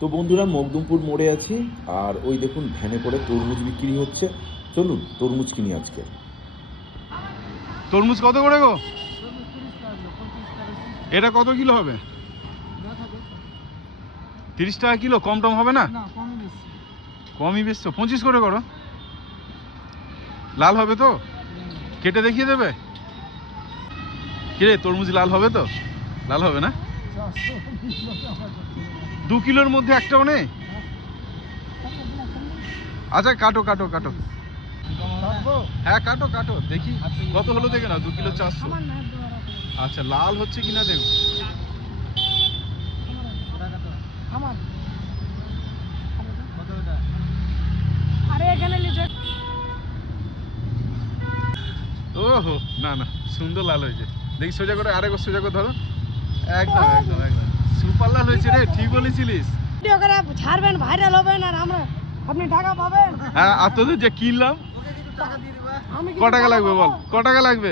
তো বন্ধুরা মকদুমপুর মোড়ে আছি, আর ওই দেখুন ভ্যানে করে তরমুজ বিক্রি হচ্ছে। চলুন তরমুজ কিনি আজকে। তরমুজ কত করে গো? এটা কত কিলো হবে? 30 টাকা কিলো। কম টম হবে না? কমই বেচছো। 25 করে করো। লাল হবে তো? কেটে দেখিয়ে দেবে? কিরে তরমুজ লাল হবে তো? লাল হবে না? 2 কিলোর মধ্যে একটাও নেই? আচ্ছা কাটো কাটো কাটো। হ্যাঁ কাটো কাটো দেখি কত হলো দেখে নাও। 2 কিলো 400। আচ্ছা লাল হচ্ছে কিনা দেখো। ওহো না না সুন্দর লাল হয়েছে। দেখি সোজা করে আরেকবার সোজা করে ধরো। একদম একদম একদম সুপার লাল হয়েছে রে। ঠিক বলেছিলিস। ভিডিও করে ছাড়বেন, ভাইরাল হবেন, আর আমরা আপনি টাকা পাবেন। হ্যাঁ আর তোদের যে কিনলাম আমি ক টাকা লাগবে বল? ক টাকা লাগবে?